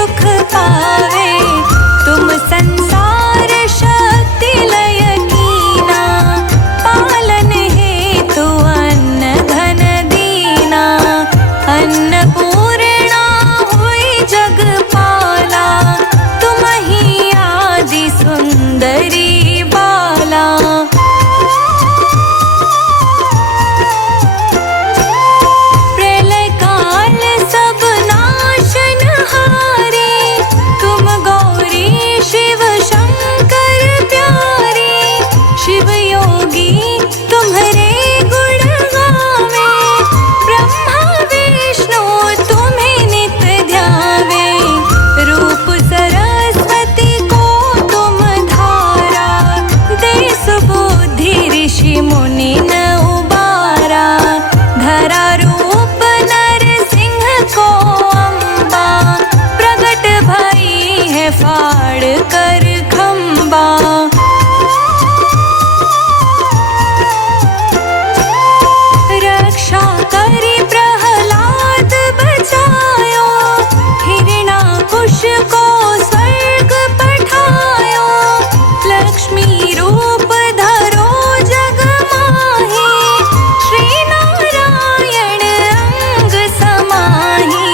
सुख पावे। तुम संसार शक्ति लय कीना, पालन हेतु अन्न धन दीना। अन्नपूर्णा हुई जगपाला, तुम ही आदि सुंदरी बाला। प्रलय काल सब नाशनहारी, तुम गौरी शिव शंकर प्यारी। शिव योगी तुम्हारे गुण गावे, ब्रह्मा विष्णु तुम्हें नित ध्यावे। रूप सरस्वती को तुम धारा, दे सुबुद्धि ऋषि मुनि न उबारा। धरा रूप नरसिंह को अम्बा, प्रगट भई है फाड़ कर खम्बा। रक्षा करी प्रहलाद बचायो, हिरण्याकुश को स्वर्ग पठायो। लक्ष्मी रूप धरो जग माही, श्री नारायण अंग समाही।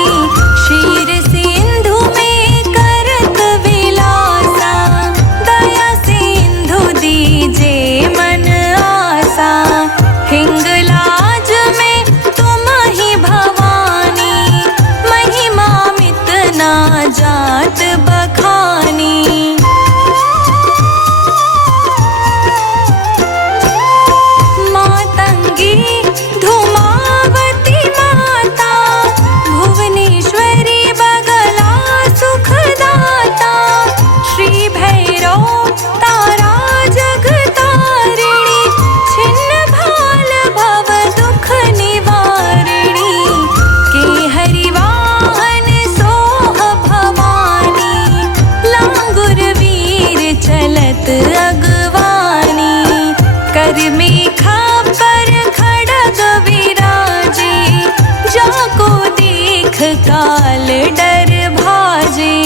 क्षीर सिंधु में करत विलासा, दया सिंधु दीजे मन आसा। हिंगलाज में तुम ही भवानी, महिमा मित ना जात बखानी। मातंगी धूमावती माता, भुवनेश्वरी बगला सुखदाता। श्री भैरव तारा जगतारिणी, छिन्न भाल भव दुख निवारिणी। के हरिवाहन सोह भवानी, लांगुर वीर चलत अगवानी। कर मेघा पर खड़ग विराजे, जाको देख काल डर भाजे।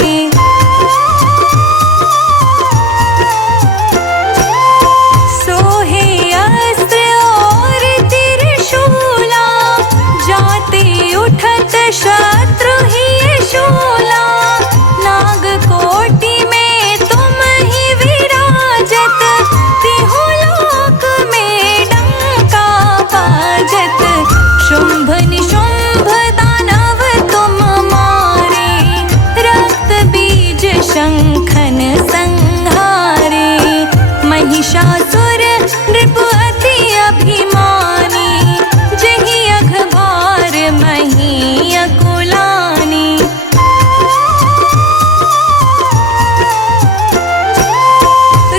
सोहे अस्त्र और त्रिशूला, जाते उठत शत्रु ही शूला। नागकोटि में तुम ही विराजत, तिहु लोक में डंका बाजत। शुंभ निशुंभ दानव तुम मारे, रक्त बीज शंखन संहारे। महिषासुर नृप अति अभिमानी, जहि अघभार मही अकुलानी।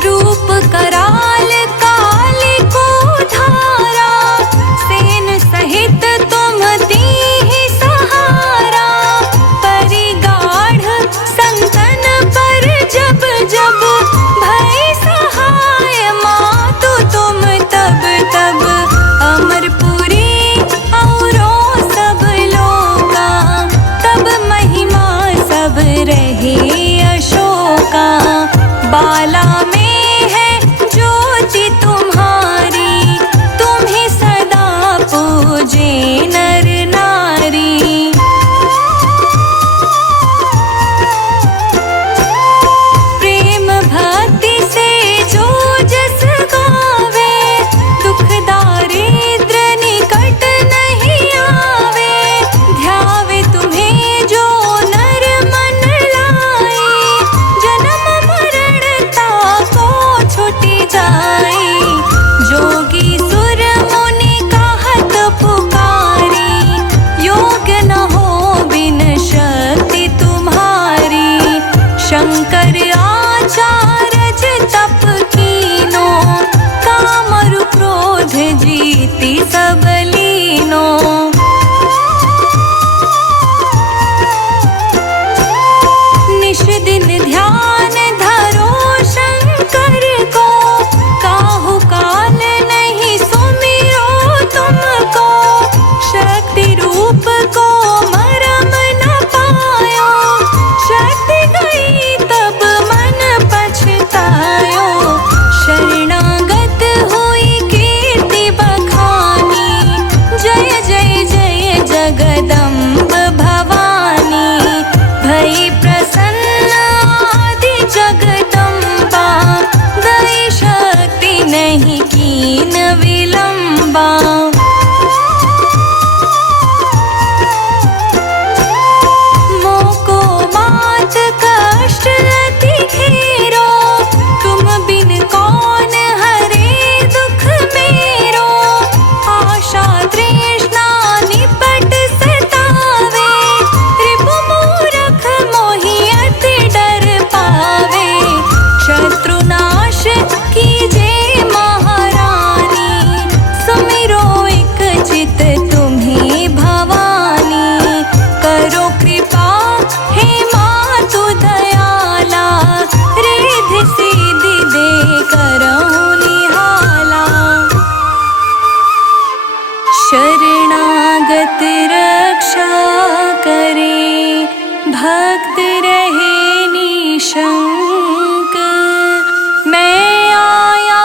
रूप कराल काल को धारा, सेन सहित तुम दीहि सहारा। परिगाढ़ संतन पर जब जब, भय सहाय मातु तुम तब तब। अमरपुरी औरों सब लोका, तब महिमा सब रहे अशोका। बाला में है ज्योति तुम्हारी, तुम्हें सदा पूजे नर नारी। प्रेम भक्ति से जो जस गावे, दुख दारिद्र निकट नहीं आवे। ध्यावे तुम्हें जो नर मन लाए, जन्म मरण ताको छुटी जाए। जोगी सुर मुनि कहत पुकारी, योग्य न हो बिन शक्ति तुम्हारी। शंकर आचार्य तप कीनो, कामरु क्रोध जीति सब लीनो। निश दिन ध्यान धरो शंकर को, काहू काल नहीं सुमिरो तुमको। शक्ति रूप को मरम न पायो, शक्ति निशंक। मैं आया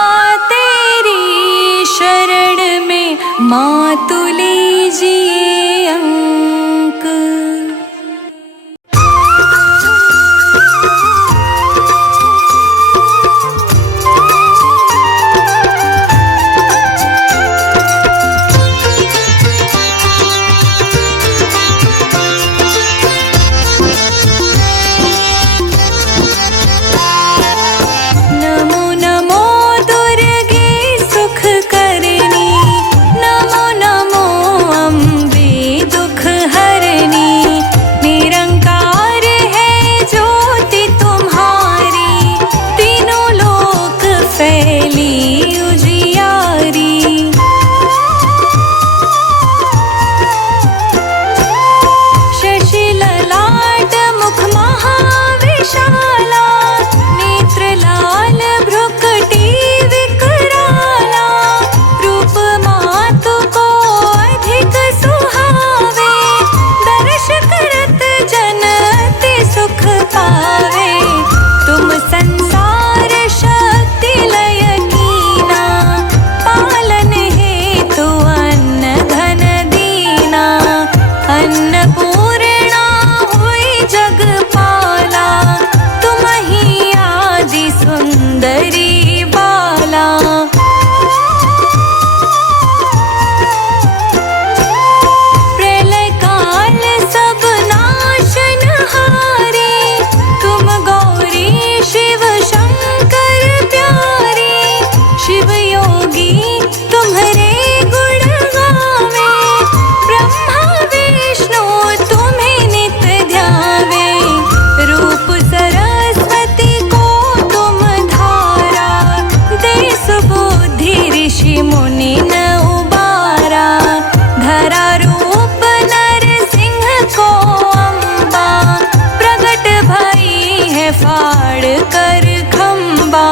तेरी शरण में, माँ तू लीजिए अंक। नमो नमो दुर्गे सुख करनी, नमो नमो अम्बे दुख हरनी। निरंकार है ज्योति तुम्हारी, तीनों लोक फैली उजियारी। शशि ललाट मुख महाविशाला, नेत्र लाल भ्रुकुटी विकराला। रूप मातु को अधिक सुहावे, दर्श करत जन अति सुख पावे। तुम संसार शक्ति लय कीना, पालन हेतु अन्न धन दीना। अन्नपूर्णा हुई जगपाला, तुम ही आदि सुंदरी बाला। प्रलय काल सब नाशनहारी, तुम गौरी शिव शंकर प्यारी। शिव योगी तुम्हारे गुण गावे, ब्रह्मा विष्णु तुम्हें नित ध्यावे। रूप सरस्वती को तुम धारा, दे सुबुद्धि ऋषि मुनि न उबारा। धरा रूप नरसिंह को अम्बा, प्रगट भई है फाड़ कर खंबा।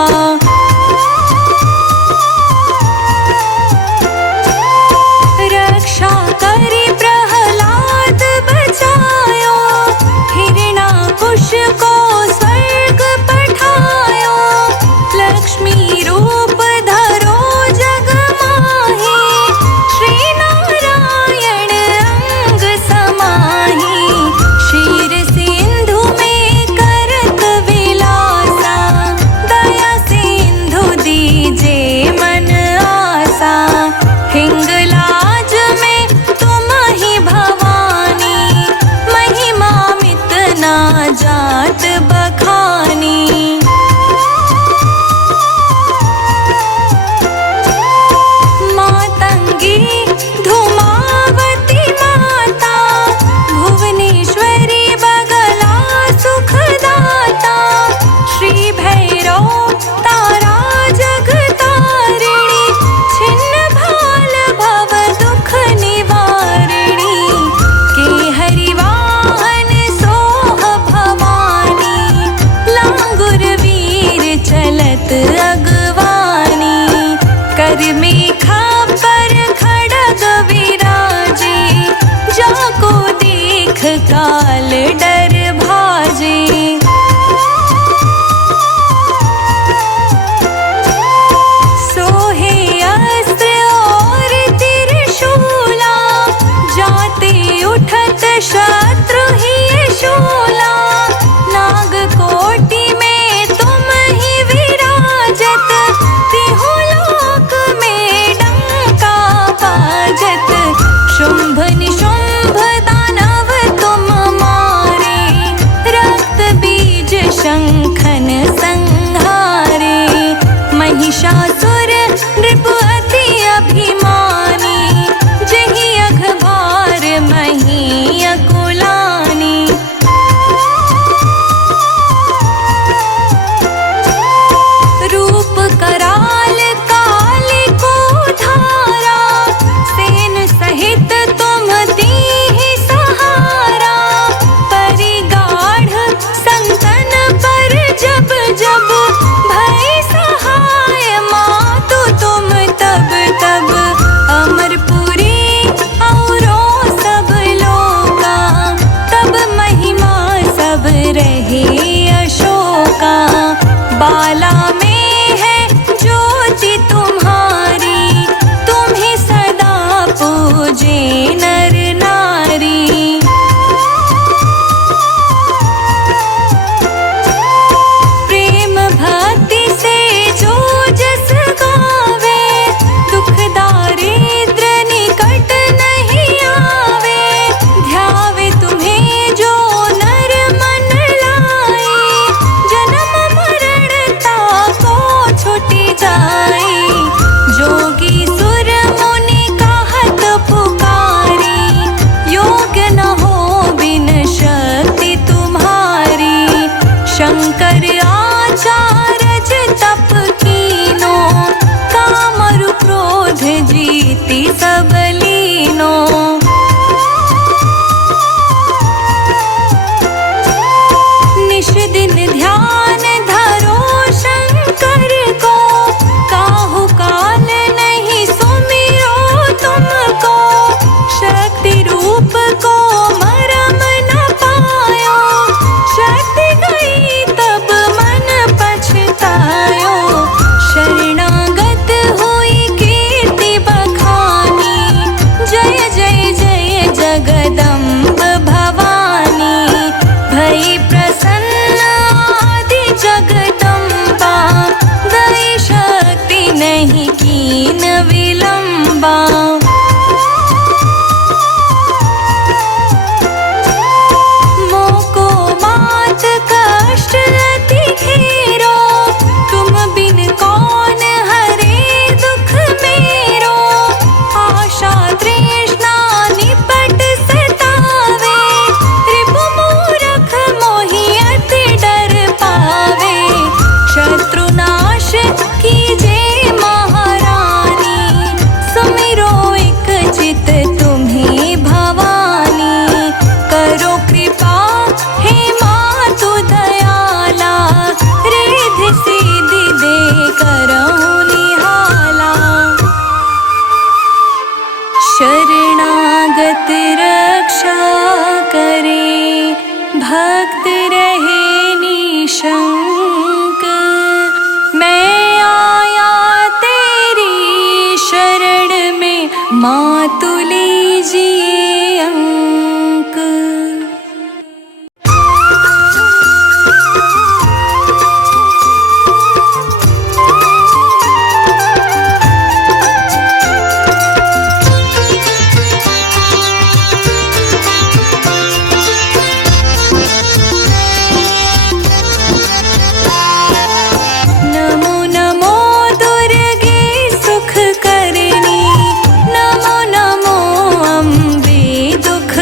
रक्षा करी प्रहलाद बचायो, हिरणाकुश को स्वर्ग पठायो। लक्ष्मी रूप धरो जग माही, श्री नारायण अंग समाही। क्षीर सिंधु में करत विलासा, दया सिंधु दीजे मन आसा। हिंगलाज में तुम ही भवानी, महिमा मित ना जात बखानी। मातंगी धूमावती माता, भुवनेश्वरी बगला सुखदाता। श्री भैरव तारा जगतारिणी, छिन्न भाल भव दुख निवारिणी। के हरिवाहन सोह भवानी, ज्वाला में है ज्योति तुम्हारी, तुम्हें सदा पूजे नर नारी। प्रेम भक्ति से जो जस गावे, दुख दारिद्र निकट नहीं आवे। ध्यावे तुम्हें जो नर मन लाए, जन्म मरण ताको छुटी जाए। जोगी सुर मुनि कहत पुकारी, योग न हो बिन शक्ति तुम्हारी। शंकर आचार्य तप कीनो, कामरु क्रोध जीति सब लीनो। निश दिन ध्यान धरो शंकर को, काहू काल नहीं सुमिरो तुमको। शक्ति रूप को मरम न पायो, शक्ति गई तब मन पछतायो। शरणागत हुई कीर्ति बखानी, जय जय जय जगदम्ब भवानी। भई प्रसन्न आदि जगदम्बा, दई शक्ति नहीं कीन विलंबा। मोको मात कष्ट अति घेरो, तुम बिन कौन हरे दुख मेरो। आशा तृष्णा निपट सतावे, रिपु मूरख मोहि अति डर पावे। शत्रुनाश कीजे महारानी, सुमिरो एक चित तुम्हें भवानी। करो कृपा हे मातु दयाला, रिद्धि सिद्धि दे करहु निहाला। शरणागत रक्षा करे, भक्त रहे निशंक। मैं आया तेरी शरण में, मातु लीजिए अंक। नमो नमो दुर्गे सुख करनी, नमो नमो अम्बे दुख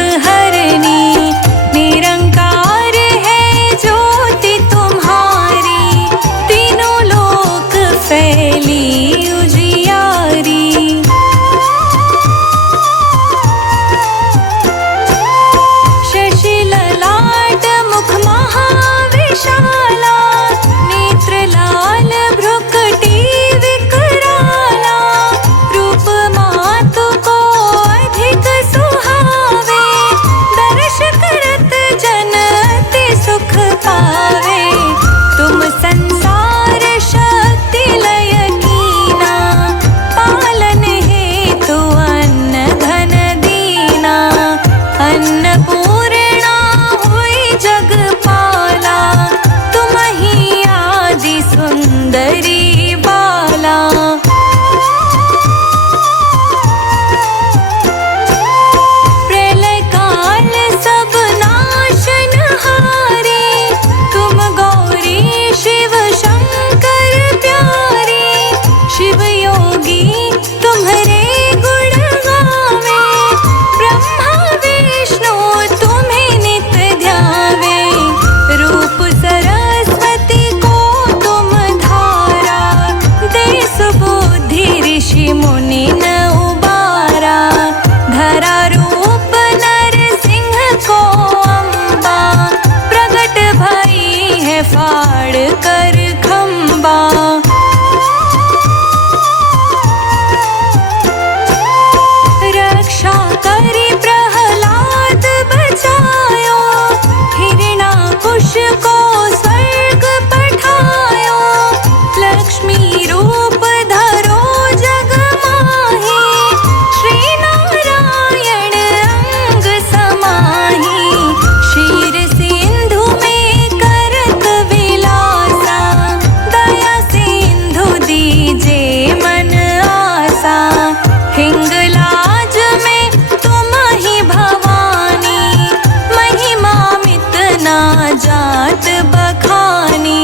नात बखानी।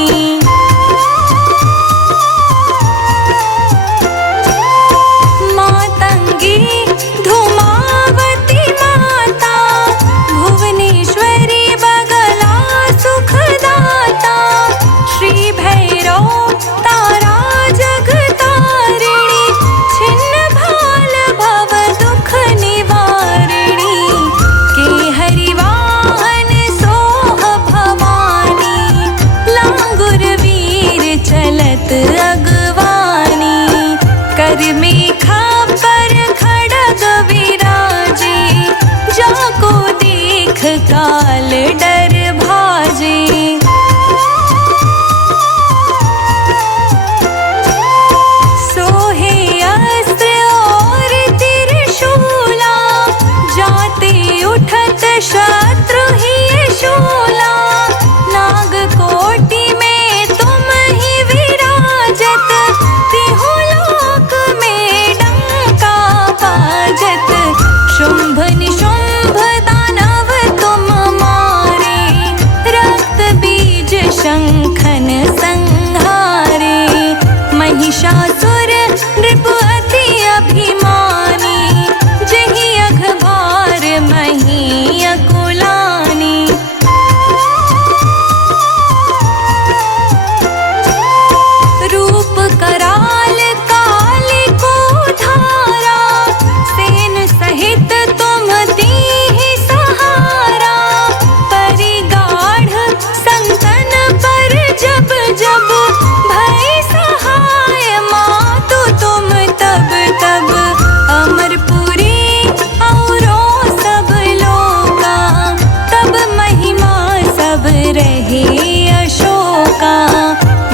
मातंगी धूमावती माता, भुवनेश्वरी बगला सुखदाता। श्री भैरव तारा जगतारिणी, छिन्न भाल भव दुख निवारिणी। के हरिवाहन सोह भवानी, लांगुर वीर चलत अगवानी। कर मेखा पर खड़ग विराजे, जाको देख काल डर भाजे। सोहे अस्त्र और त्रिशूला, जाते उठत शत्रु ही शूला। नागकोटि में तुम ही विराजत, तिहु लोक में डंका बाजत। शुंभ निशुंभ दानव तुम मारे, रक्त बीज शंखन संहारे। महिषासुर नृप अति अभिमानी, जहि अघभार मही अकुलानी। रूप कराल काल को धारा, सेन सहित तुम दीहि सहारा। परिगाढ़ संतन पर जब जब, भय सहाय मातु तुम तब तब। अमरपुरी औरों सब लोका, तब महिमा सब रहे अशोका।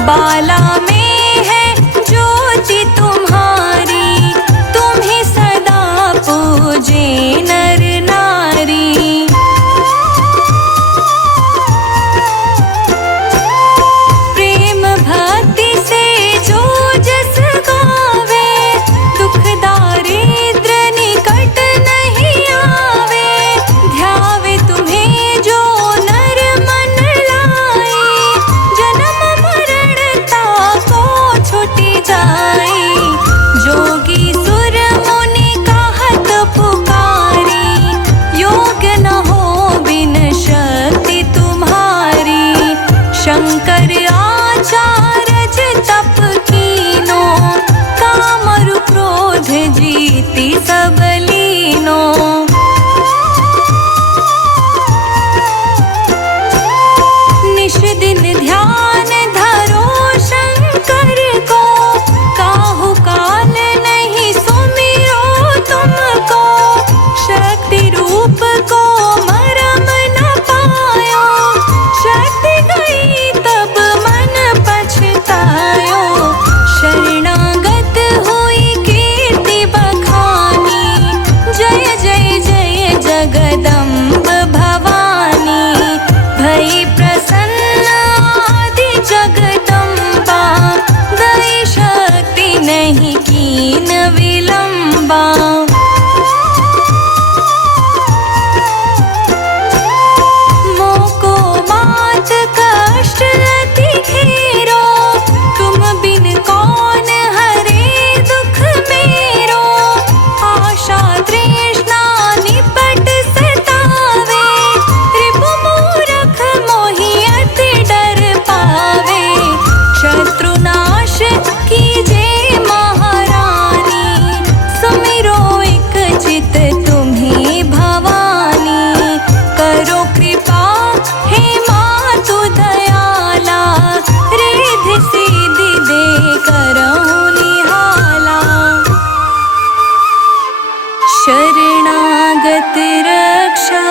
बाला में है ज्योति तुम्हारी, तुम्हें सदा पूजे नर नारी। प्रेम भक्ति से जो जस गावे, दुख दारिद्र निकट नहीं आवे। ध्यावे तुम्हें जो नर मन लाए, जन्म मरण ताको छुटि जाए। जोगी सुर मुनि कहत पुकारी, योग न हो बिन शक्ति तुम्हारी। शंकर आचार्य तप कीनो, कामरु क्रोध जीति सब लीनो। निश दिन ध्यान धरो शंकर को, काहू काल नहीं सुमिरो तुमको। शक्ति रूप को मरम न पायो, शक्ति गई तब मन पछतायो। शरणागत हुई कीर्ति बखानी, जय जय जय जगदम्ब भवानी। भई प्रसन्न आदि जगदम्बा, दई शक्ति नहीं कीन विलंबा। मोको मात कष्ट अति घेरो, तुम बिन कौन हरे दुख मेरो। आशा तृष्णा निपट सतावे, रिपु मूरख मोहि अति डर पावे। शत्रुनाश कीजे महारानी, सुमिरो एक चित तुम्हें भवानी। करो कृपा हे मातु दयाला, रिद्धि सिद्धि दे करहु निहाला। शरणागत रक्षा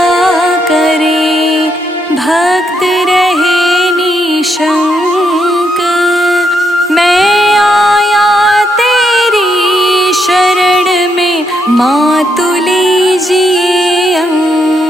करे, भक्त रहे निशंक। मैं आया तेरी शरण में, मातु लीजिए अंक।